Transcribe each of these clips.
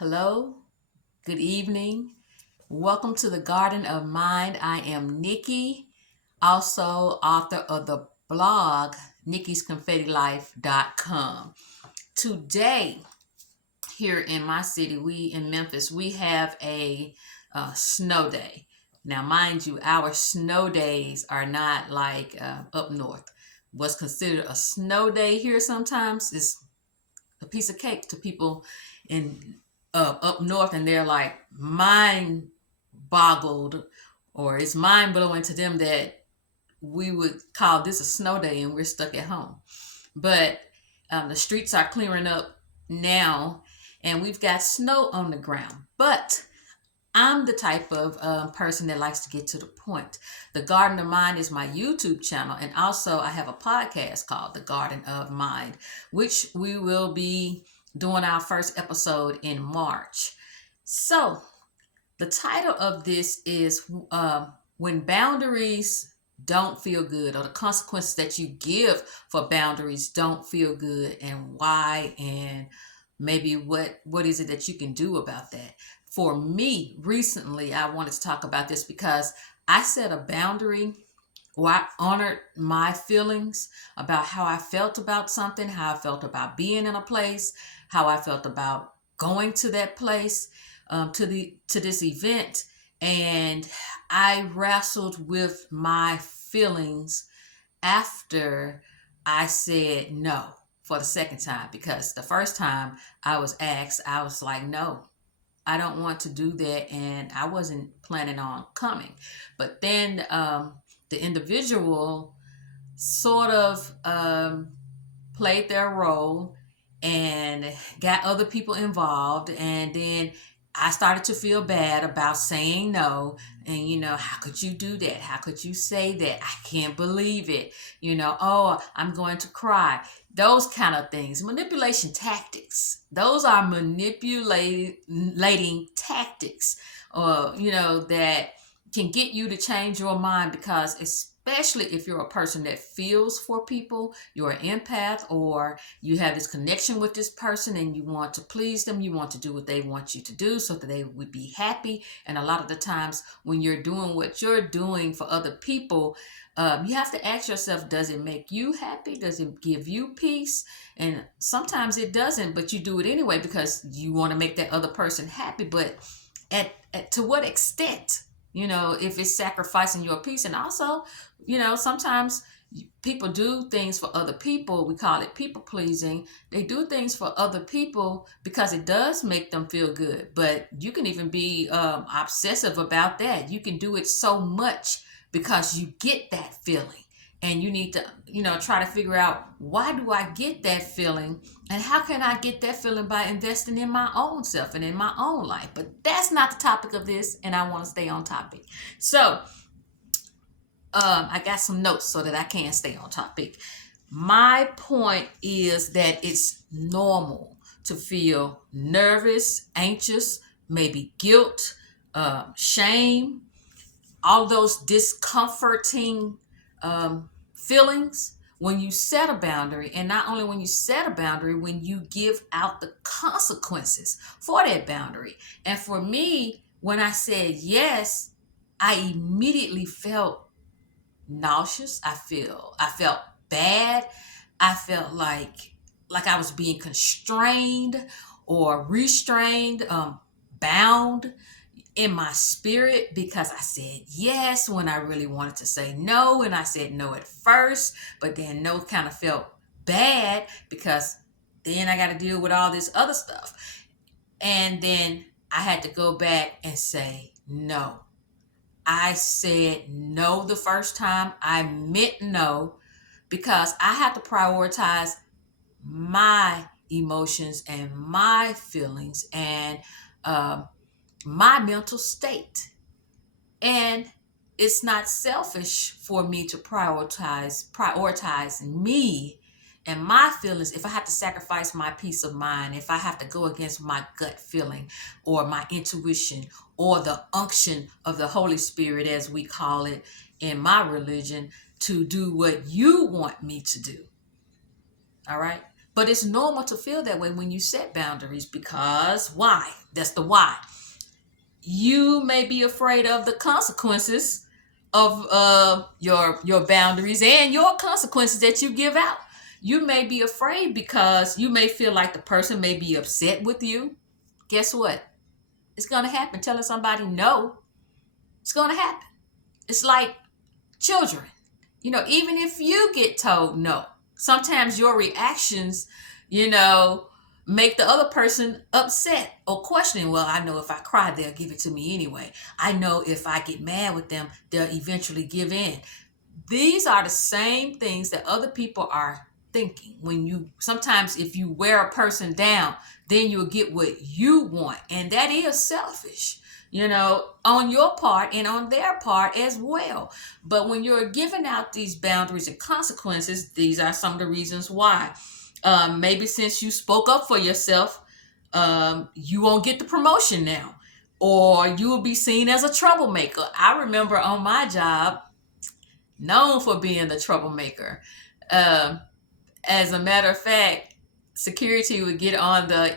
Hello, good evening. Welcome to the Garden of Mind. I am Nikki, also author of the blog nikkisconfettilife.com. Today, here in my city, we in Memphis, we have a snow day. Now, mind you, our snow days are not like up north. What's considered a snow day here sometimes is a piece of cake to people in up north, and they're like mind boggled, or it's mind blowing to them that we would call this a snow day and we're stuck at home. But the streets are clearing up now, and we've got snow on the ground. But I'm the type of person that likes to get to the point. The Garden of Mind is my YouTube channel, and also I have a podcast called The Garden of Mind, which we will be doing our first episode in March. So, the title of this is When Boundaries Don't Feel Good, or the consequences that you give for boundaries don't feel good, and why, and maybe what is it that you can do about that. For me, recently, I wanted to talk about this because I set a boundary, or I honored my feelings about how I felt about something, how I felt about being in a place, how I felt about going to that place, to this event, and I wrestled with my feelings after I said no for the second time, because the first time I was asked, I was like, no, I don't want to do that, and I wasn't planning on coming. But then the individual sort of played their role and got other people involved, and then I started to feel bad about saying no. And how could you do that? How could you say that? I can't believe it. Oh, I'm going to cry. Those kind of things. Manipulation tactics. Those are manipulating tactics, that can get you to change your mind, because especially if you're a person that feels for people, you're an empath, or you have this connection with this person and you want to please them, you want to do what they want you to do so that they would be happy. And a lot of the times when you're doing what you're doing for other people, you have to ask yourself, does it make you happy? Does it give you peace? And sometimes it doesn't, but you do it anyway because you want to make that other person happy. But to what extent? If it's sacrificing your peace. And also, sometimes people do things for other people. We call it people pleasing. They do things for other people because it does make them feel good. But you can even be obsessive about that. You can do it so much because you get that feeling. And you need to, try to figure out, why do I get that feeling? And how can I get that feeling? By investing in my own self and in my own life. But that's not the topic of this, and I want to stay on topic. So, I got some notes so that I can stay on topic. My point is that it's normal to feel nervous, anxious, maybe guilt, shame, all those discomforting feelings when you set a boundary. And not only when you set a boundary, when you give out the consequences for that boundary. And for me, when I said yes, I immediately felt nauseous. I felt bad. I felt like I was being constrained or restrained, bound in my spirit, because I said yes when I really wanted to say no. And I said no at first, but then no kind of felt bad because then I got to deal with all this other stuff. And then I had to go back and say no. I said no the first time. I meant no, because I had to prioritize my emotions and my feelings and my mental state. And it's not selfish for me to prioritize me and my feelings. If I have to sacrifice my peace of mind, if I have to go against my gut feeling or my intuition or the unction of the Holy Spirit, as we call it in my religion, to do what you want me to do. All right. But it's normal to feel that way when you set boundaries, because why? That's the why. You may be afraid of the consequences of your boundaries and your consequences that you give out. You may be afraid because you may feel like the person may be upset with you. Guess what? It's going to happen. Telling somebody no, it's going to happen. It's like children. Even if you get told no, sometimes your reactions, make the other person upset or questioning. Well, I know if I cry, they'll give it to me anyway. I know if I get mad with them, they'll eventually give in. These are the same things that other people are thinking. Sometimes if you wear a person down, then you'll get what you want. And that is selfish, on your part and on their part as well. But when you're giving out these boundaries and consequences, these are some of the reasons why. Maybe since you spoke up for yourself, you won't get the promotion now, or you will be seen as a troublemaker. I remember on my job, known for being the troublemaker. As a matter of fact, security would get on the,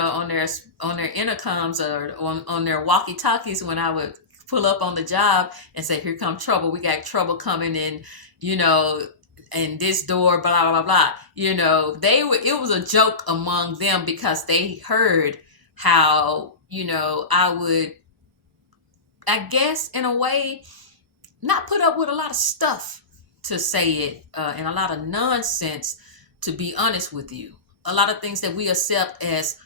on their intercoms or on their walkie-talkies when I would pull up on the job and say, "Here come trouble. We got trouble coming in, and this door, blah, blah, blah, blah." It was a joke among them because they heard how, I would, I guess, in a way, not put up with a lot of stuff, to say it, and a lot of nonsense, to be honest with you. A lot of things that we accept as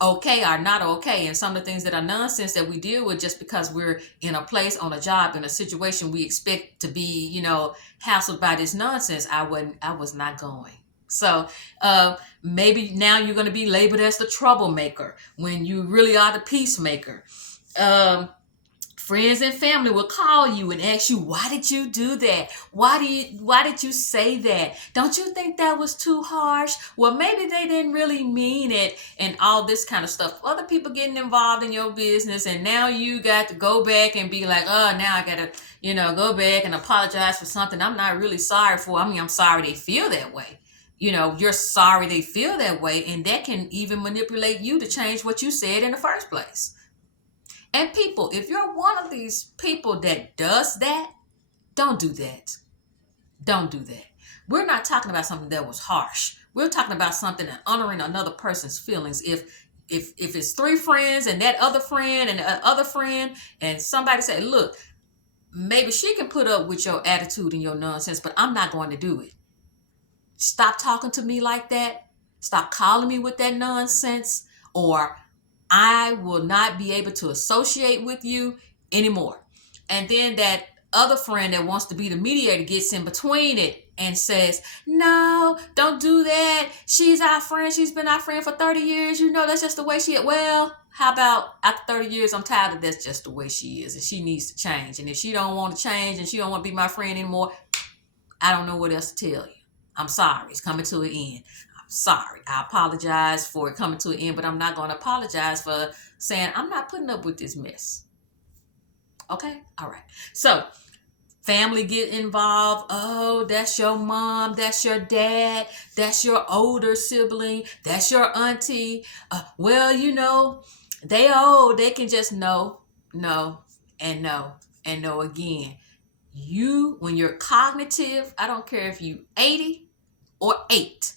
okay are not okay. And some of the things that are nonsense that we deal with just because we're in a place, on a job, in a situation we expect to be, hassled by this nonsense. I was not going. So maybe now you're going to be labeled as the troublemaker when you really are the peacemaker. Friends and family will call you and ask you, "Why did you do that? Why did you say that? Don't you think that was too harsh?" Well, maybe they didn't really mean it, and all this kind of stuff. Other people getting involved in your business, and now you got to go back and be like, "Oh, now I got to, go back and apologize for something I'm not really sorry for." I mean, I'm sorry they feel that way. You're sorry they feel that way, and that can even manipulate you to change what you said in the first place. And people, if you're one of these people that does that, don't do that. Don't do that. We're not talking about something that was harsh. We're talking about something that honoring another person's feelings. If it's 3 friends and that other friend and the other friend, and somebody say, "Look, maybe she can put up with your attitude and your nonsense, but I'm not going to do it. Stop talking to me like that. Stop calling me with that nonsense, or I will not be able to associate with you anymore." And then that other friend that wants to be the mediator gets in between it and says, "No, don't do that. She's our friend. She's been our friend for 30 years. That's just the way she is." Well, how about after 30 years, I'm tired of that's just the way she is, and she needs to change. And if she don't want to change and she don't want to be my friend anymore, I don't know what else to tell you. I'm sorry. It's coming to an end. Sorry, I apologize for it coming to an end, but I'm not going to apologize for saying I'm not putting up with this mess. Okay? All right. So, family get involved. Oh, that's your mom. That's your dad. That's your older sibling. That's your auntie. Well, they old. They can just no, and no, and no again. When you're cognitive, I don't care if you 80 or 8.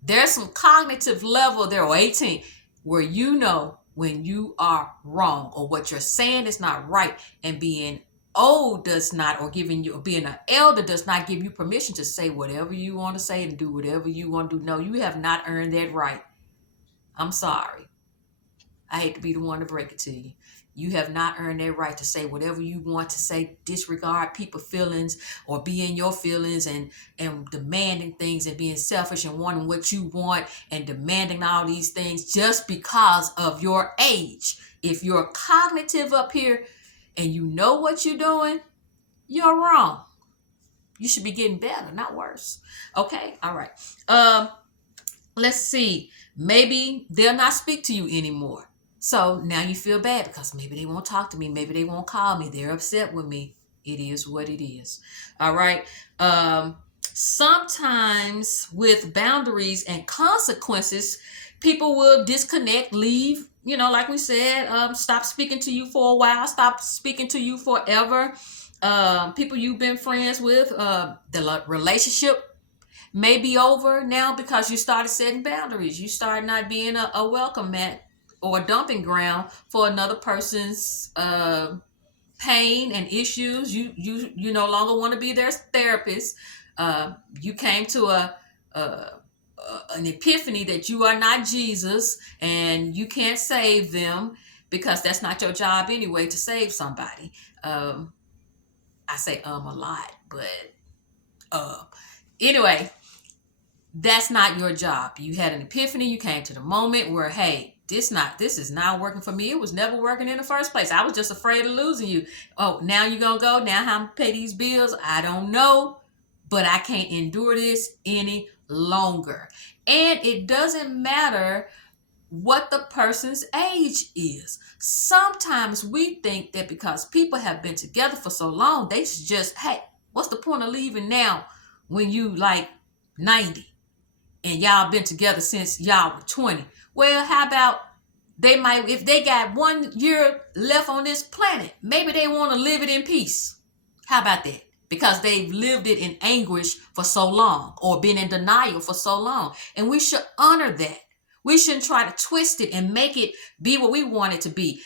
There's some cognitive level there, or 18, where when you are wrong or what you're saying is not right, and being old does not, or being an elder does not give you permission to say whatever you want to say and do whatever you want to do. No, you have not earned that right. I'm sorry. I hate to be the one to break it to you. You have not earned that right to say whatever you want to say, disregard people's feelings, or be in your feelings and demanding things and being selfish and wanting what you want and demanding all these things just because of your age. If you're cognitive up here and you know what you're doing, you're wrong. You should be getting better, not worse. Okay? All right. Let's see. Maybe they'll not speak to you anymore. So now you feel bad because maybe they won't talk to me. Maybe they won't call me. They're upset with me. It is what it is. All right. Sometimes with boundaries and consequences, people will disconnect, leave, like we said, stop speaking to you for a while, stop speaking to you forever. People you've been friends with, the relationship may be over now because you started setting boundaries. You started not being a welcome mat or a dumping ground for another person's pain and issues. You no longer want to be their therapist. You came to an epiphany that you are not Jesus and you can't save them, because that's not your job anyway to save somebody. I say a lot, but anyway, that's not your job. You had an epiphany. You came to the moment where, hey, this is not working for me. It was never working in the first place. I was just afraid of losing you. Oh, now you're gonna go. Now how I'm gonna pay these bills? I don't know, but I can't endure this any longer. And it doesn't matter what the person's age is. Sometimes we think that because people have been together for so long, they should just, hey, what's the point of leaving now when you like 90 and y'all been together since y'all were 20? Well, how about they might, if they got 1 year left on this planet, maybe they want to live it in peace. How about that? Because they've lived it in anguish for so long or been in denial for so long. And we should honor that. We shouldn't try to twist it and make it be what we want it to be.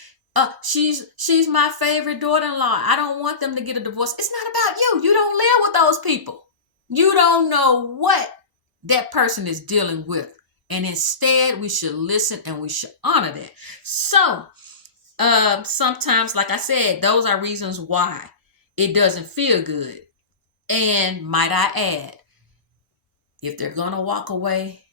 She's my favorite daughter-in-law. I don't want them to get a divorce. It's not about you. You don't live with those people. You don't know what that person is dealing with. And instead, we should listen and we should honor that. So, sometimes, like I said, those are reasons why it doesn't feel good. And might I add, if they're going to walk away,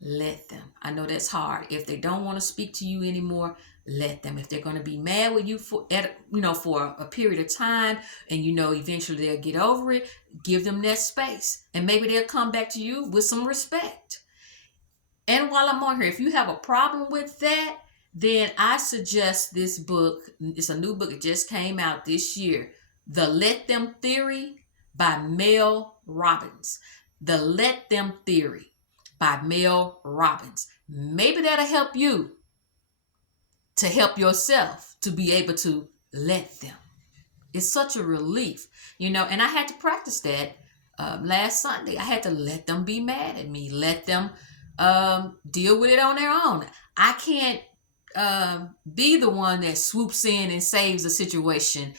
let them. I know that's hard. If they don't want to speak to you anymore, let them. If they're going to be mad with you for a period of time, and eventually they'll get over it, give them that space, and maybe they'll come back to you with some respect. And while I'm on here, if you have a problem with that, then I suggest this book. It's a new book. It just came out this year. The Let Them Theory by Mel Robbins. The Let Them Theory by Mel Robbins. Maybe that'll help you to help yourself to be able to let them. It's such a relief, and I had to practice that last Sunday. I had to let them be mad at me, let them deal with it on their own. I can't be the one that swoops in and saves the situation.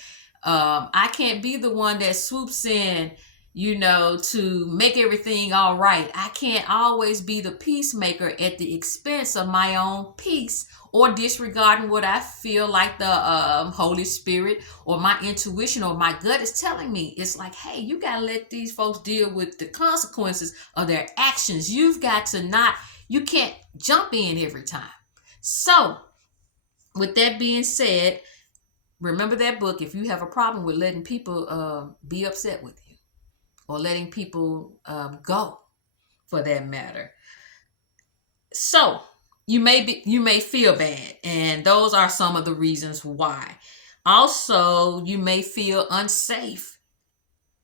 I can't be the one that swoops in to make everything all right. I can't always be the peacemaker at the expense of my own peace, or disregarding what I feel like the Holy Spirit or my intuition or my gut is telling me. It's like, hey, you got to let these folks deal with the consequences of their actions. You can't jump in every time. So, with that being said, remember that book. If you have a problem with letting people be upset with you, or letting people go, for that matter. So you may feel bad, and those are some of the reasons why. Also, you may feel unsafe.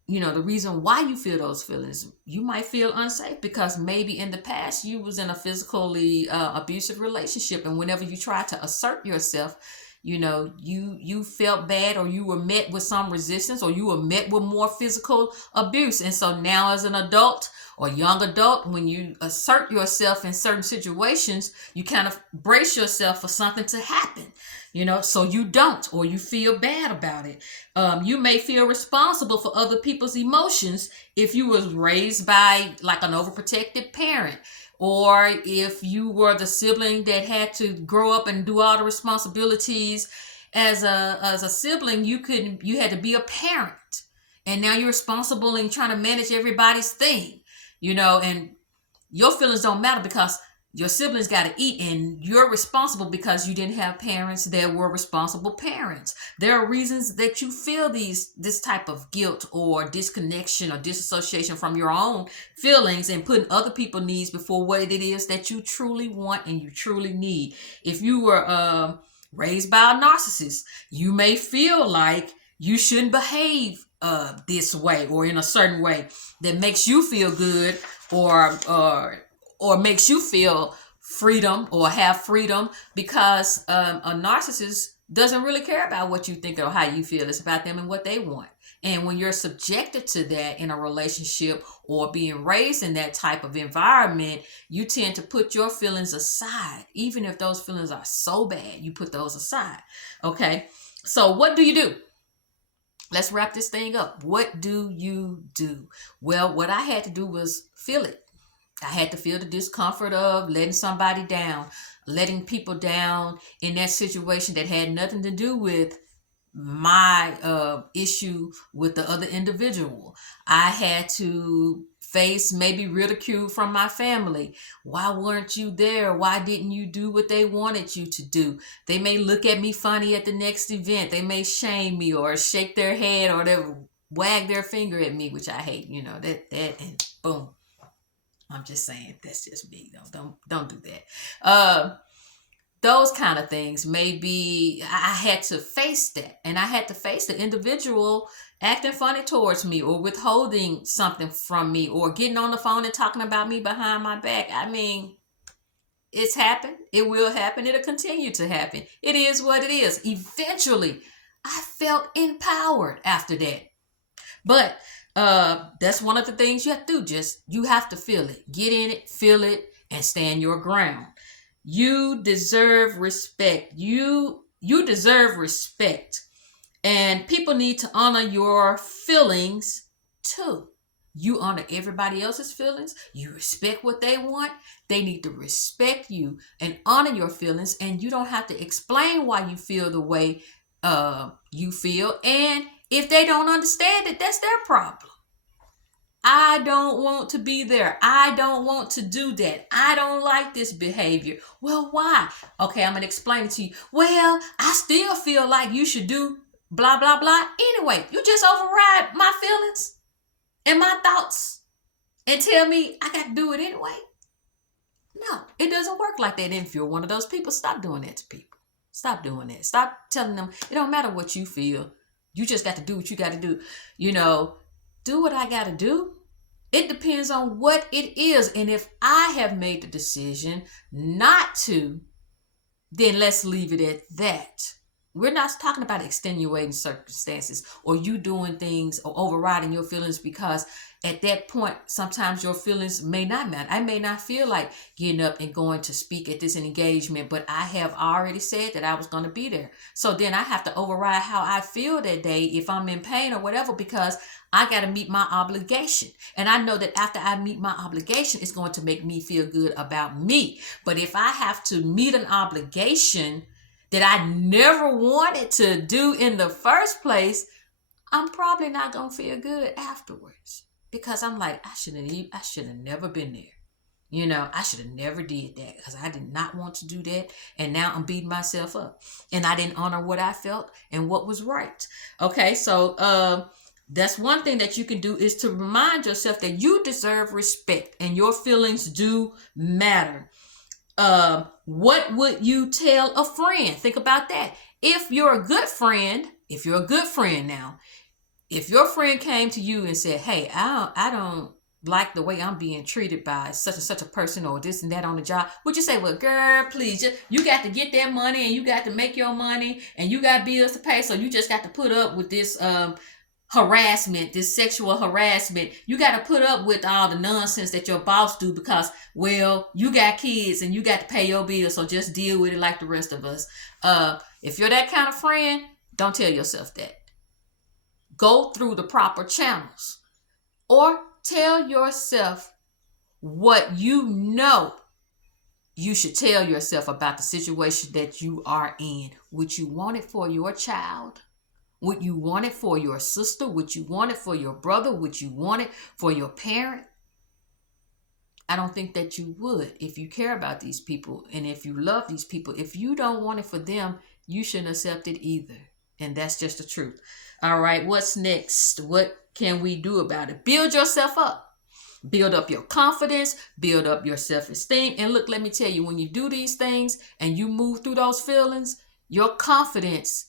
The reason why you feel those feelings, you might feel unsafe because maybe in the past you was in a physically abusive relationship, and whenever you try to assert yourself, you felt bad, or you were met with some resistance, or you were met with more physical abuse. And so now as an adult or young adult, when you assert yourself in certain situations, you kind of brace yourself for something to happen, so you don't, or you feel bad about it. You may feel responsible for other people's emotions if you was raised by like an overprotective parent, or if you were the sibling that had to grow up and do all the responsibilities as a sibling. You had to be a parent, and now you're responsible and trying to manage everybody's thing, and your feelings don't matter because your siblings got to eat, and you're responsible because you didn't have parents that were responsible parents. There are reasons that you feel this type of guilt or disconnection or disassociation from your own feelings, and putting other people's needs before what it is that you truly want and you truly need. If you were raised by a narcissist, you may feel like you shouldn't behave this way or in a certain way that makes you feel good or makes you feel freedom or have freedom, because a narcissist doesn't really care about what you think or how you feel. It's about them and what they want. And when you're subjected to that in a relationship or being raised in that type of environment, you tend to put your feelings aside. Even if those feelings are so bad, you put those aside. Okay, so what do you do? Let's wrap this thing up. What do you do? Well, what I had to do was feel it. I had to feel the discomfort of letting somebody down, letting people down in that situation that had nothing to do with my issue with the other individual. I had to face maybe ridicule from my family. Why weren't you there? Why didn't you do what they wanted you to do? They may look at me funny at the next event. They may shame me or shake their head or they wag their finger at me, which I hate. You know, that and boom. I'm just saying, that's just me. Don't do that. Those kind of things. Maybe I had to face that, and I had to face the individual acting funny towards me or withholding something from me or getting on the phone and talking about me behind my back. I mean, it's happened. It will happen. It'll continue to happen. It is what it is. Eventually, I felt empowered after that. But that's one of the things you have to do. Just, you have to feel it. Get in it, feel it, and stand your ground. You deserve respect. You deserve respect. And people need to honor your feelings too. You honor everybody else's feelings. You respect what they want. They need to respect you and honor your feelings. And you don't have to explain why you feel the way you feel. And if they don't understand it, that's their problem. I don't want to be there. I don't want to do that. I don't like this behavior. Well, why? Okay, I'm going to explain it to you. Well, I still feel like you should do blah, blah, blah. Anyway, you just override my feelings and my thoughts and tell me I got to do it anyway. No, it doesn't work like that. And if you're one of those people, stop doing that to people. Stop doing that. Stop telling them it don't matter what you feel. You just got to do what you got to do. You know, do what I got to do. It depends on what it is. And if I have made the decision not to, then let's leave it at that. We're not talking about extenuating circumstances or you doing things or overriding your feelings, because at that point, sometimes your feelings may not matter. I may not feel like getting up and going to speak at this engagement, but I have already said that I was going to be there. So then I have to override how I feel that day if I'm in pain or whatever, because I got to meet my obligation. And I know that after I meet my obligation, it's going to make me feel good about me. But if I have to meet an obligation that I never wanted to do in the first place, I'm probably not going to feel good afterwards, because I'm like, I should have never been there. You know, I should have never did that because I did not want to do that. And now I'm beating myself up and I didn't honor what I felt and what was right. Okay. So, that's one thing that you can do, is to remind yourself that you deserve respect and your feelings do matter. What would you tell a friend? Think about that. If you're a good friend now, if your friend came to you and said, hey, I don't like the way I'm being treated by such and such a person or this and that on the job, would you say, well, girl, please, you got to get that money and you got to make your money and you got bills to pay. So you just got to put up with this, harassment, this sexual harassment. You got to put up with all the nonsense that your boss do because, well, you got kids and you got to pay your bills, so just deal with it like the rest of us. If you're that kind of friend, don't tell yourself that. Go through the proper channels, or tell yourself what you know you should tell yourself about the situation that you are in. Would you want it for your child? Would you want it for your sister? Would you want it for your brother? Would you want it for your parent? I don't think that you would. If you care about these people and if you love these people, if you don't want it for them, you shouldn't accept it either. And that's just the truth. All right, what's next? What can we do about it? Build yourself up. Build up your confidence. Build up your self-esteem. And look, let me tell you, when you do these things and you move through those feelings, your confidence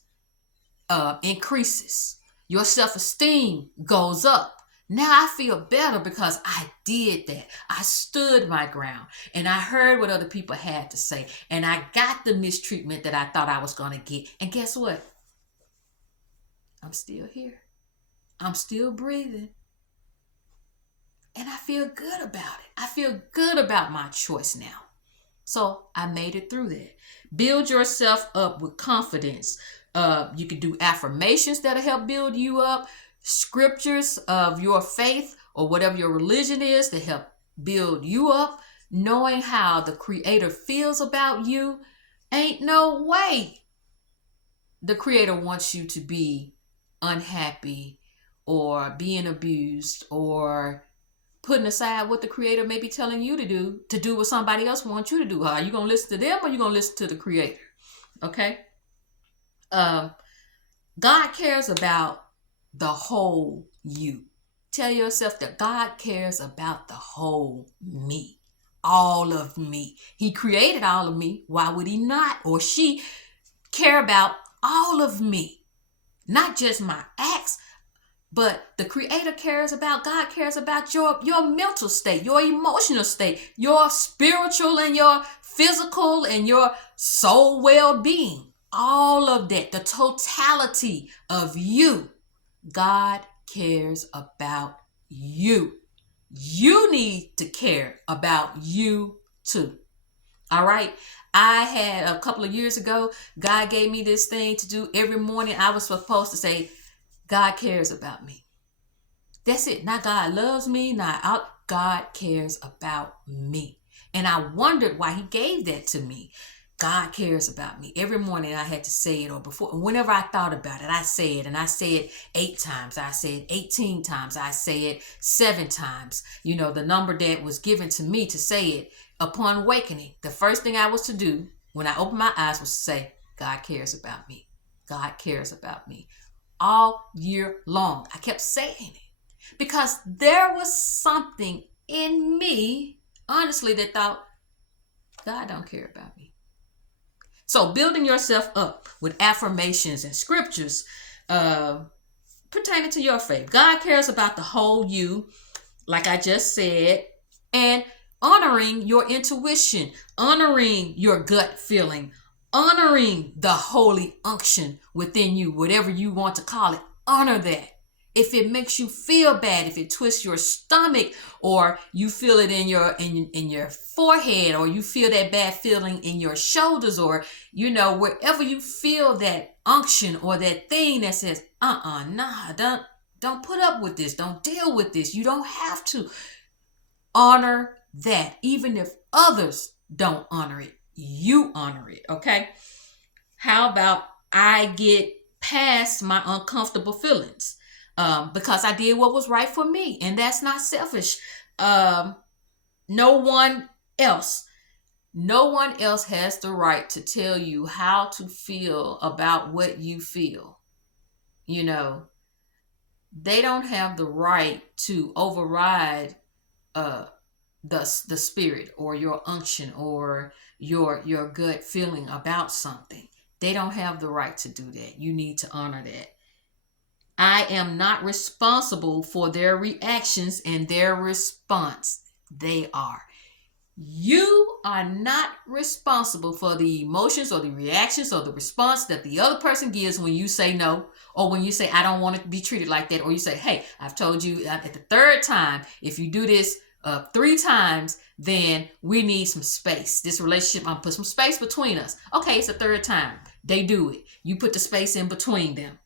increases. Your self-esteem goes up. Now I feel better because I did that. I stood my ground and I heard what other people had to say, and I got the mistreatment that I thought I was going to get. And guess what? I'm still here. I'm still breathing. And I feel good about it. I feel good about my choice now. So I made it through that. Build yourself up with confidence. You can do affirmations that'll help build you up. Scriptures of your faith or whatever your religion is to help build you up. Knowing how the Creator feels about you. Ain't no way the Creator wants you to be unhappy or being abused or putting aside what the Creator may be telling you to do what somebody else wants you to do. Are you going to listen to them or are you going to listen to the Creator? Okay. God cares about the whole you. Tell yourself that God cares about the whole me. All of me. He created all of me. Why would he not or she care about all of me? Not just my acts, but the Creator cares about, God cares about your mental state, your emotional state, your spiritual and your physical and your soul well-being. All of that, the totality of you. God cares about you. You need to care about you too. All right. I had a couple of years ago, God gave me this thing to do every morning. I was supposed to say, God cares about me. That's it. Not God loves me, God cares about me. And I wondered why he gave that to me. God cares about me. Every morning I had to say it, or before, whenever I thought about it, I say it. And I say it 8 times. I say it 18 times. I say it 7 times. You know, the number that was given to me to say it upon awakening. The first thing I was to do when I opened my eyes was to say, God cares about me. God cares about me. All year long, I kept saying it because there was something in me, honestly, that thought, God don't care about me. So building yourself up with affirmations and scriptures pertaining to your faith. God cares about the whole you, like I just said, and honoring your intuition, honoring your gut feeling, honoring the holy unction within you, whatever you want to call it. Honor that. If it makes you feel bad, if it twists your stomach, or you feel it in your forehead, or you feel that bad feeling in your shoulders, or wherever you feel that unction or that thing that says, don't put up with this, don't deal with this, you don't have to. Honor that. Even if others don't honor it, you honor it. Okay. How about I get past my uncomfortable feelings? Because I did what was right for me, and that's not selfish. No one else has the right to tell you how to feel about what you feel. They don't have the right to override the spirit or your unction or your gut feeling about something. They don't have the right to do that. You need to honor that. I am not responsible for their reactions and their response. They are. You are not responsible for the emotions or the reactions or the response that the other person gives when you say no, or when you say, I don't want to be treated like that, or you say, hey, I've told you at the 3rd time, if you do this 3 times, then we need some space. This relationship, I'm put some space between us. Okay, it's the 3rd time. They do it. You put the space in between them.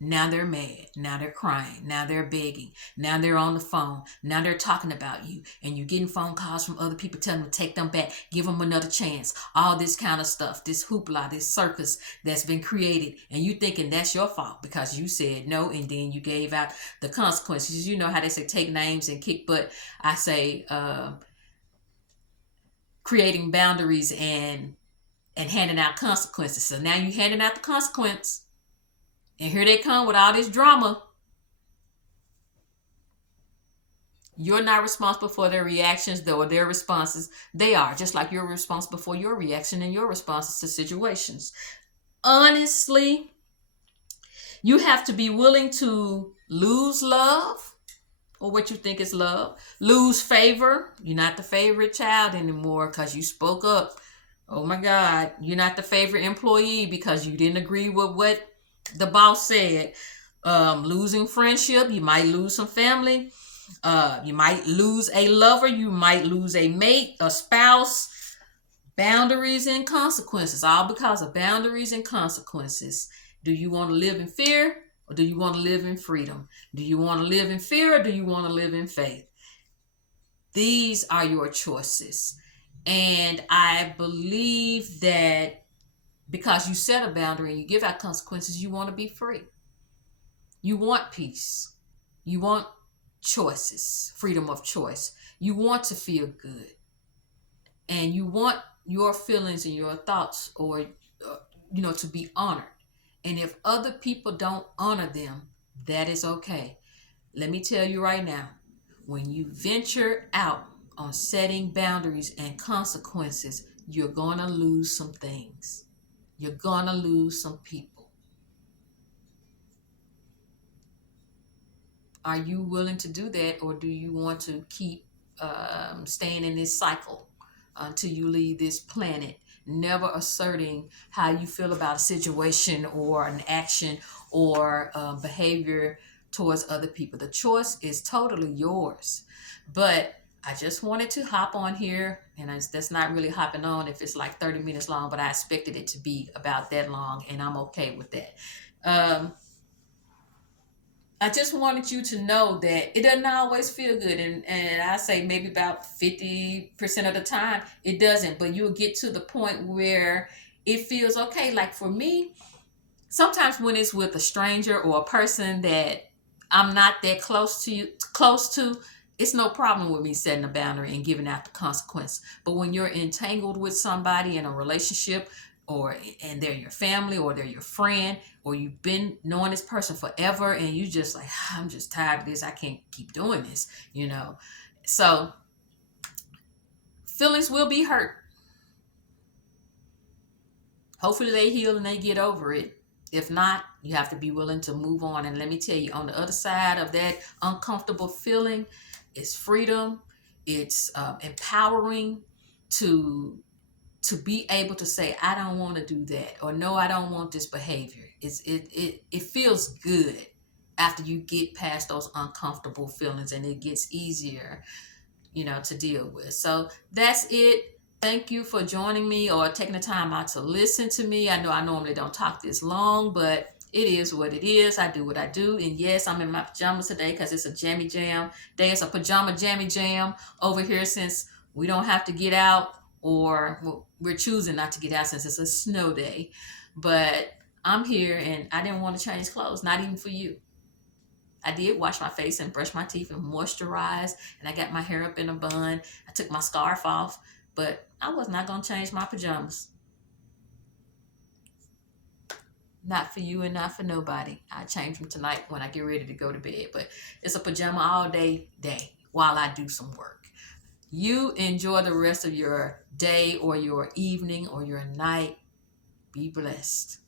Now they're mad. Now they're crying. Now they're begging. Now they're on the phone. Now they're talking about you. And you're getting phone calls from other people telling them to take them back. Give them another chance. All this kind of stuff. This hoopla, this circus that's been created. And you thinking that's your fault because you said no. And then you gave out the consequences. You know how they say take names and kick butt. I say creating boundaries and handing out consequences. So now you're handing out the consequence. And here they come with all this drama. You're not responsible for their reactions, though, or their responses. They are, just like you're responsible for your reaction and your responses to situations. Honestly, You have to be willing to lose love or what you think is love, lose favor. You're not the favorite child anymore because you spoke up. Oh my God, you're not the favorite employee because you didn't agree with what the boss said. Losing friendship, you might lose some family. You might lose a lover. You might lose a mate, a spouse. Boundaries and consequences, all because of boundaries and consequences. Do you want to live in fear or do you want to live in freedom? Do you want to live in fear or do you want to live in faith? These are your choices. And I believe that because you set a boundary and you give out consequences, you want to be free. You want peace. You want choices, freedom of choice. You want to feel good. And you want your feelings and your thoughts or to be honored. And if other people don't honor them, that is okay. Let me tell you right now, when you venture out on setting boundaries and consequences, you're going to lose some things. You're going to lose some people. Are you willing to do that, or do you want to keep staying in this cycle until you leave this planet, never asserting how you feel about a situation or an action or behavior towards other people? The choice is totally yours. But I just wanted to hop on here, and that's not really hopping on if it's like 30 minutes long, but I expected it to be about that long, and I'm okay with that. I just wanted you to know that it doesn't always feel good. And I say maybe about 50% of the time it doesn't. But you'll get to the point where it feels okay. Like for me, sometimes when it's with a stranger or a person that I'm not that close to, it's no problem with me setting a boundary and giving out the consequence. But when you're entangled with somebody in a relationship, and they're your family or they're your friend, or you've been knowing this person forever and you just like, I'm just tired of this, I can't keep doing this, so feelings will be hurt. Hopefully they heal and they get over it. If not, you have to be willing to move on. And let me tell you, on the other side of that uncomfortable feeling is freedom. It's empowering to be able to say, I don't want to do that, or no, I don't want this behavior. It feels good after you get past those uncomfortable feelings, and it gets easier, to deal with. So that's it. Thank you for joining me or taking the time out to listen to me. I know I normally don't talk this long, but it is what it is. I do what I do. And yes, I'm in my pajamas today because it's a jammy jam day. It's a pajama jammy jam over here since we don't have to get out, or we're choosing not to get out since it's a snow day. But I'm here and I didn't want to change clothes, not even for you. I did wash my face and brush my teeth and moisturize, and I got my hair up in a bun. I took my scarf off, but I was not going to change my pajamas. Not for you and not for nobody. I change them tonight when I get ready to go to bed, but it's a pajama all day while I do some work. You enjoy the rest of your day or your evening or your night. Be blessed.